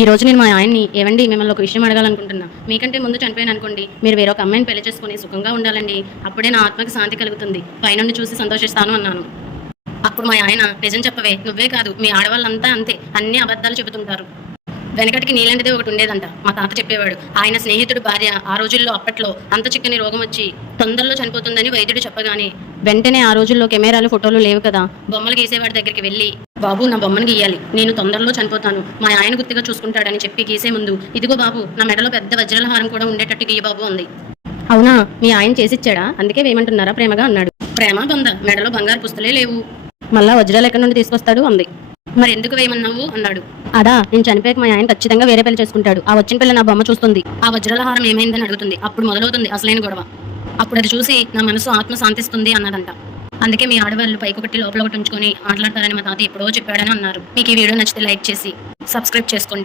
ఈ రోజు నేను మా ఆయన్ని ఏవండి మిమ్మల్ని ఒక విషయం అడగాలనుకుంటున్నా. మీకంటే ముందు చనిపోయాను అనుకోండి. మీరు వేరొక అమ్మాయిని పెళ్ళి చేసుకుని సుఖంగా ఉండాలండి. అప్పుడే నా ఆత్మకి శాంతి కలుగుతుంది. పైనుండి చూసి సంతోషిస్తాను అన్నాను. అప్పుడు మా ఆయన నిజం చెప్పవే నువ్వే కాదు మీ ఆడవాళ్ళంతా అంతే. అన్ని అబద్ధాలు చెబుతుంటారు. వెనకటికి నీలాంటిదే ఒకటి ఉండేదంట. మా తాత చెప్పేవాడు. ఆయన స్నేహితుడు భార్య ఆ రోజుల్లో అప్పట్లో అంత చిక్కని రోగం వచ్చి తొందరలో చనిపోతుందని వైద్యుడు చెప్పగానే వెంటనే ఆ రోజుల్లో కెమెరాలు ఫోటోలు లేవు కదా. బొమ్మలు గీసేవాడి దగ్గరికి వెళ్ళి బాబు నా బొమ్మను గీయాలి. నేను తొందరలో చనిపోతాను. మా ఆయన గుర్తుగా చూసుకుంటాడని చెప్పి గీసే ముందు ఇదిగో బాబు నా మెడలో పెద్ద వజ్రలహారం కూడా ఉండేటట్టు గీయ బాబు అంది అవునా? మీ ఆయన చేసిచ్చాడా? అందుకే వేయమంటున్నారా? ప్రేమగా అన్నాడు. ప్రేమ బొంద? మెడలో బంగారు పుస్తలే లేవు. మళ్ళా వజ్రాలు ఎక్కడి నుండి తీసుకొస్తాడు? అంది. మరి ఎందుకు వేయమన్నావు? అన్నాడు. అదా నేను చనిపోయాక మా ఆయన ఖచ్చితంగా వేరే పెళ్ళి చేసుకుంటాడు. ఆ వచ్చిన పిల్ల నా బొమ్మ చూస్తుంది. ఆ వజ్రాల హారం ఏమైందని అడుగుతుంది. అప్పుడు మొదలవుతుంది అసలైన గొడవ. అప్పుడు అది చూసి నా మనసు ఆత్మ శాంతిస్తుంది అన్నదంట అందుకే మీ ఆడవాళ్ళు పైకి ఒకటి లోపల ఒకటి ఉంచుకొని మాట్లాడతారని మా తాత ఎప్పుడో చెప్పాడని అన్నారు. మీకు ఈ వీడియో నచ్చితే లైక్ చేసి సబ్స్క్రైబ్ చేసుకోండి.